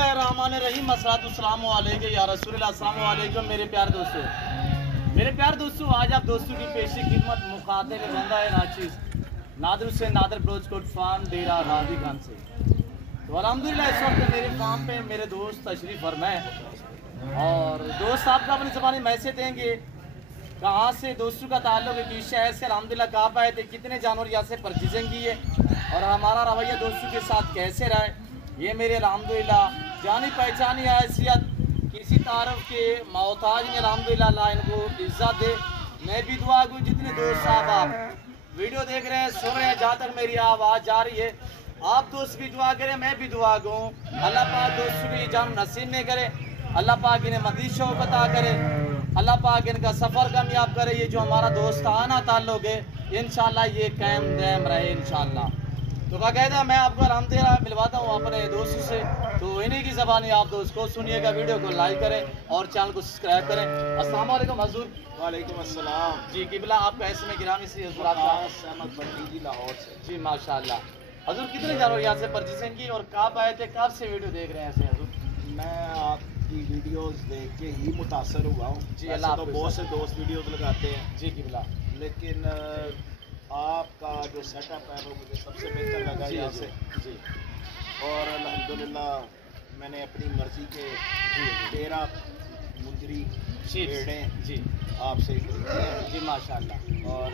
बिस्मिल्लाहिर्रहमानिर्रहीम अस्सलातु वस्सलामु अलैका या रसूलल्लाह। अस्सलामु अलैकुम मेरे प्यारे दोस्तों, आज आप दोस्तों की पेशी खिदमत मुखातिब बंदा है नाचीज नादर से नादर ब्रोचकोट फार्म डेरा राधी खान से। तो अल्हम्दुलिल्लाह इस वक्त मेरे फार्म पे मेरे दोस्त तशरीफ़ फरमाए और दोस्त आपको अपनी ज़बानी मैसेज देंगे कहाँ से दोस्तों का ताल्लुक है, किस शहर से अल्हम्दुलिल्लाह कहाँ आए थे, कितने जानवर यहाँ से परचेजिंग की है और हमारा रवैया दोस्तों के साथ कैसे रहा है। ये मेरे अल्हम्दुलिल्लाह जानी पहचानी हैसियत किसी तारफ़ के मोहताज में अल्हम्दुलिल्लाह ला इनको इज़्ज़त दे। मैं भी दुआ गूँ जितने दोस्त साहब आप वीडियो देख रहे हैं सुन रहे हैं, जहाँ तक मेरी आवाज़ जा रही है आप दोस्त भी दुआ करें, मैं भी दुआ गूँ अल्लाह पाक दोस्तों की जान नसीब में करे, अल्लाह पाक इन्हें मज़ीद शौक़ अता करे, अल्लाह पाक इनका सफ़र कामयाब करे। ये जो हमारा दोस्ताना ताल्लुक़ है इंशाअल्लाह ये कायम दायम रहे इंशाअल्लाह। तो बाकायदा मैं आपको अल्हम्दुलिल्लाह मिलवाता हूँ अपने दोस्तों से, तो इन्हीं की ज़बानी आप दोस्त को सुनिएगा, वीडियो को लाइक करें और चैनल को सब्सक्राइब करें। अस्सलाम वालेकुम हज़ूर। वालेकुम अस्सलाम जी। किबला आपका ऐसे में गिरामी से हज़ूर आपका अहमद बंदी जी लाहौर से जी माशाअल्लाह। हज़ूर कितने जानवर यहाँ से परचेजिंग की और कब आए थे, कब से वीडियो देख रहे हैं ऐसे हज़ूर? मैं आपकी वीडियोस देख के ही मुतासर हुआ हूँ जी। अल्लाह तो बहुत से दोस्त वीडियोस लगाते हैं जी किबला, लेकिन आपका जो सेटअप है वो मुझे सबसे बेहतर लगा यहाँ से जी। और अल्हम्दुलिल्लाह मैंने अपनी मर्ज़ी के 13 मुंदरी भेड़ें जी आपसे खरीदी हैं जी माशाअल्लाह और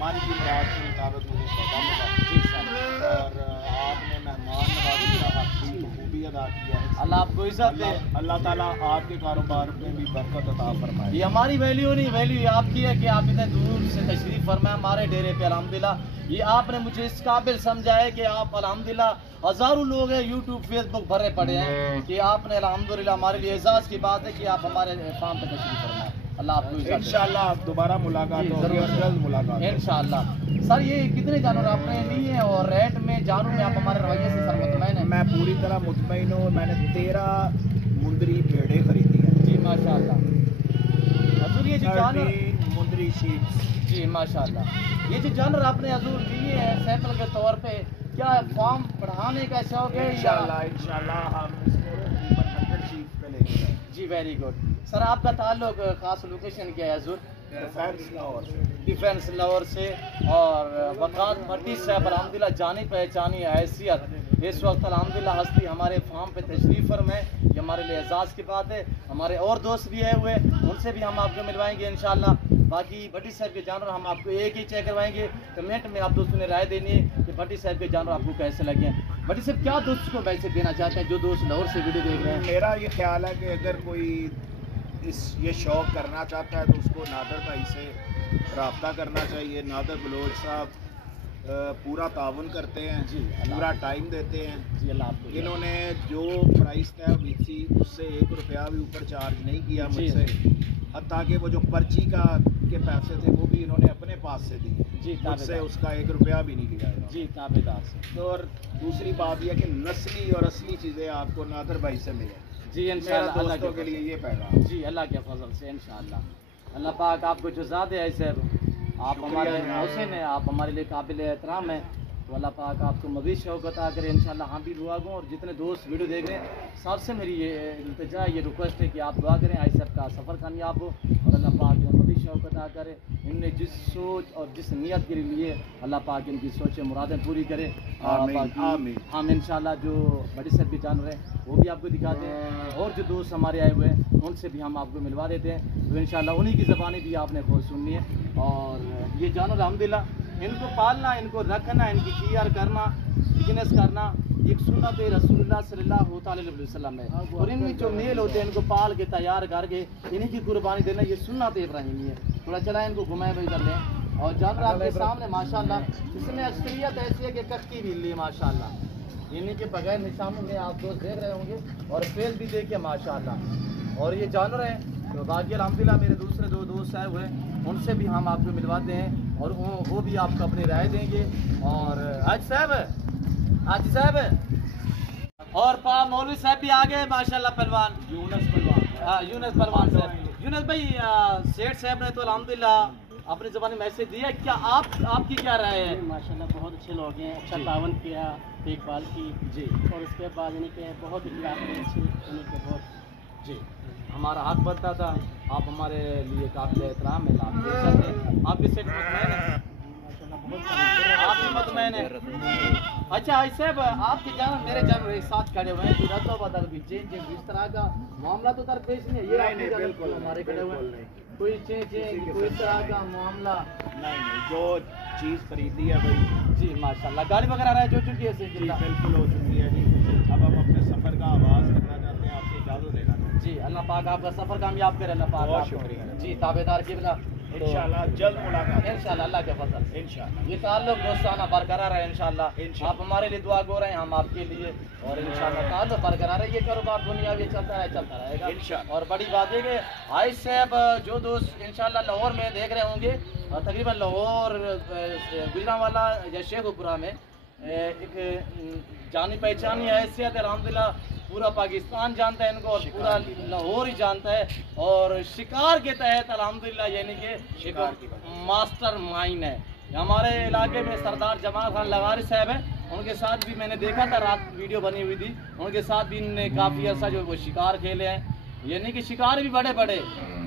मन की मुराद के मुताबिक मुझे सौदा मिला जी सर। और आपने मेहमान नवाजी का हक भी बखूबी अदा किया है। अल्लाह आपको इज़्ज़त दे, अल्लाह ताला आपके कारोबार में भी बरकत अता फरमाए। ये हमारी वैल्यू नहीं, वैल्यू आपकी है कि आप इतने दूर से तशरीफ़ फरमाए हमारे डेरे पे अल्हम्दुलिल्लाह। ये आपने मुझे इस काबिल समझा है कि आप अल्हम्दुलिल्लाह हज़ारों लोग हैं यूट्यूब फेसबुक भरे पड़े हैं कि आपने अल्हम्दुलिल्लाह हमारे लिए एजाज़ की बात है कि आप हमारे फार्म पे तशरीफ़ फरमाए। अल्लाह आपको इंशाअल्लाह दोबारा मुलाकात होगी और जल्द मुलाकात इंशाअल्लाह। सर ये कितने जानवर आपने लिए हैं और रेट में जानवर में आप हमारे रवैये से सर मुतमईन हैं? मैं पूरी तरह मुतमईन हूँ। मैंने 13 मुंदरी भेड़ें खरीदी हैं जी माशाअल्लाह। हज़ूर ये जो जानवर मुंदरी शीप जी माशाअल्लाह, ये जो जानवर आपने हज़ूर लिए हैं सैंपल के तौर पे, क्या फार्म बढ़ाने का शौक है? इंशाअल्लाह हम इसको तकरीबन 100 शीप पे लेके जाएंगे जी वेरी गुड। सर आपका ताल्लुक खास लोकेशन क्या है हज़ूर? डिफेंस लाहौर से। डिफेंस लाहौर से और वक़ात भट्टी साहब अल्हम्दुलिल्लाह जानी पहचानी हैसियत इस वक्त अल्हम्दुलिल्लाह हस्ती हमारे फार्म पे तशरीफ़ फरमाए, ये हमारे लिए एजाज़ की बात है। हमारे और दोस्त भी आए हुए उनसे भी हम आपको मिलवाएंगे इंशाअल्लाह। बाकी भट्टी साहब के जानवर हम आपको एक ही चेक करवाएंगे। कमेंट में आप दोस्तों ने राय देनी है कि भट्टी साहब के जानवर आपको कैसे लगे। भट्टी साहब क्या दोस्तों को मैसेज देना चाहते हैं जो दोस्त लाहौर से वीडियो देख रहे हैं? मेरा ये ख्याल है कि अगर कोई ये शौक़ करना चाहता है तो उसको नादर भाई से रब्ता करना चाहिए। नादर बलोच साहब पूरा ताउन करते हैं जी, पूरा टाइम देते हैं जी। अल्लाह आपको इन्होंने जो प्राइस तय हुई थी उससे 1 रुपया भी ऊपर चार्ज नहीं किया मुझसे, हत्ता कि वो जो पर्ची के पैसे थे वो भी इन्होंने अपने पास से दिए जी, मुझसे उसका 1 रुपया भी नहीं लिया जी ताबेदार से। तो और दूसरी बात यह कि नस्ली और असली चीज़ें आपको नादर भाई से मिले जी इंशाअल्लाह। अल्लाह दोस्तों के लिए ये पैगाम जी अल्लाह के फजल से इंशाअल्लाह। अल्लाह पाक आपको जज़ा दे ऐसे, आप हमारे हुसैन हैं, आप हमारे लिए काबिल एहतराम हैं, तो अल्लाह पाक आपको मज़ीद शौक़ अता करे इंशाअल्लाह। हम भी दुआ गो और जितने दोस्त वीडियो देख रहे हैं सबसे मेरी ये इल्तिजा ये रिक्वेस्ट है कि आप दुआ करें आई साहब का सफ़र कामयाब हो और अल्लाह पाक मज़ीद शौक़ अता करे। इनने जिस सोच और जिस नियत के लिए अल्लाह पाक इनकी सोचें मुरादें पूरी करे। हम इंशाअल्लाह जो बड़ी साहब के जानवर हैं वो भी आपको दिखाते हैं और जो दोस्त हमारे आए हुए हैं उनसे भी हम आपको मिलवा देते हैं। तो इंशाअल्लाह उन्हीं की ज़बानी भी आपने खुद सुननी है। और ये जानवर अल्हम्दुलिल्लाह इनको पालना, इनको रखना, इनकी केयर करना, बिजनेस करना एक सुन्नत रसूलुल्लाह सल्लल्लाहु अलैहि वसल्लम है। और इनमें जो मेल होते हैं इनको पाल के तैयार करके इन्हीं की कुर्बानी देना ये सुन्नत इब्राहिमी है। थोड़ा चला इनको घुमाए हुए इधर लें और जानवर आपके सामने माशाअल्लाह, इसमें अक्सरियत ऐसी है कि कच्ची बिल्ली माशाअल्लाह, इन्हीं के बगैर निशानों में आप दोस्त देख रहे होंगे और फेल भी देखिए माशाअल्लाह। और ये जानवर हैं तो बाकी अल्हम्दुलिल्लाह मेरे दूसरे दो दोस्त आए हुए उनसे भी हम आपको मिलवाते हैं और वो भी आपको अपनी राय देंगे। और हाजी साहब और मौलवी साहब भी आ गए माशाअल्लाह, पहलवान यूनुस पहलवान साहब। यूनुस भाई सेठ साहब ने तो अल्हम्दुलिल्लाह अपनी ज़बानी मैसेज दिया, क्या आपकी क्या राय है? माशाल्लाह बहुत अच्छे लोग हैं, अच्छा तावन किया, دیکھ بھال کی جی اور اس کے بعد یعنی کہ بہت اخلاق میں اچھی یعنی کہ بہت جی ہمارا حق بنتا تھا. آپ ہمارے لیے قابل احترام ہیں. آپ دیکھ سکتے ہیں آپ بھی سیٹ مطمئن ہیں. آپ بھی مطمئن ہیں. اچھا ایسے آپ کی جان میرے جب ایک ساتھ کھڑے ہوئے ہیں صورت و بدل بھی چینج اس طرح کا معاملہ تو درپیش نہیں ہے. یہ آپ کی جگہ ہمارے کھڑے ہوئے ہیں کوئی چینج کوئی اس طرح کا معاملہ نہیں جو چیز خریدی ہے بھائی. جی ماشاء اللہ گاڑی وغیرہ رہ جو چکی ہے جی سلسلہ بالکل ہو چکی ہے جی. اب ہم اپنے سفر کا آغاز کرنا چاہتے ہیں, آپ سے اجازت لینا چاہتے ہیں. جی اللہ پاک آپ کا سفر کامیاب کرے. اللہ پاک بہت آپ کو شکریہ. جی تابع دار کی بنا انشاءاللہ جلد ملاقات. انشاءاللہ اللہ کے فضل سے انشاءاللہ یہ تعلق دوستانہ برقرار ہے. انشاءاللہ انشاءاللہ. آپ ہمارے لیے دعا گو رہے ہیں, ہم آپ کے لیے, اور انشاءاللہ تعلق برقرار ہے. یہ کاروبار دنیا بھی چلتا رہے گا انشاءاللہ. اور بڑی بات ہے کہ عائد صاحب جو دوست انشاءاللہ لاہور میں دیکھ رہے ہوں گے, تقریباً لاہور گجرانوالا یا شیخ پورہ میں ایک جانی پہچانی حیثیت ہے. الحمدللہ پورا پاکستان جانتا ہے ان کو اور پورا لاہور ہی جانتا ہے. اور شکار کے تحت الحمدللہ یعنی کہ ماسٹر مائنڈ ہے. ہمارے علاقے میں سردار جمال خان لغاری صاحب ہیں, ان کے ساتھ بھی میں نے دیکھا تھا, رات ویڈیو بنی ہوئی تھی, ان کے ساتھ بھی ان نے کافی عرصہ جو وہ شکار کھیلے ہیں. یعنی کہ شکار بھی بڑے بڑے,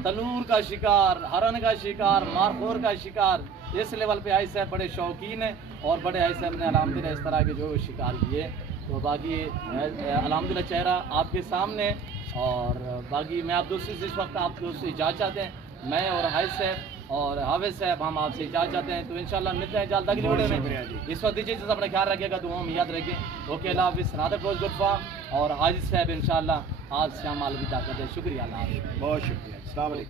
تنور کا شکار, ہرن کا شکار, مارخور کا شکار, اس لیول پہ عائد صاحب بڑے شوقین ہیں. اور بڑے عائد صاحب نے الحمدللہ اس طرح کے جو شکار کیے. تو باقی الحمدللہ چہرہ آپ کے سامنے. اور باقی میں آپ دوستوں سے اس وقت آپ دوست سے اجازت چاہتے ہیں. میں اور عائد صاحب اور حافظ صاحب ہم آپ سے اجازت چاہتے ہیں. تو انشاءاللہ ملتے ہیں جلد اگلی ویڈیو میں. اس وقت دیجیے اپنا خیال رکھیے گا, دعاؤں میں یاد رکھیں. اوکے اللہ حافظ. نادر فروز گڈ فارم اور حاجد صاحب انشاءاللہ آج سے ہم الوداع کرتے ہیں. شکریہ اللہ حافظ. بہت شکریہ. السلام علیکم.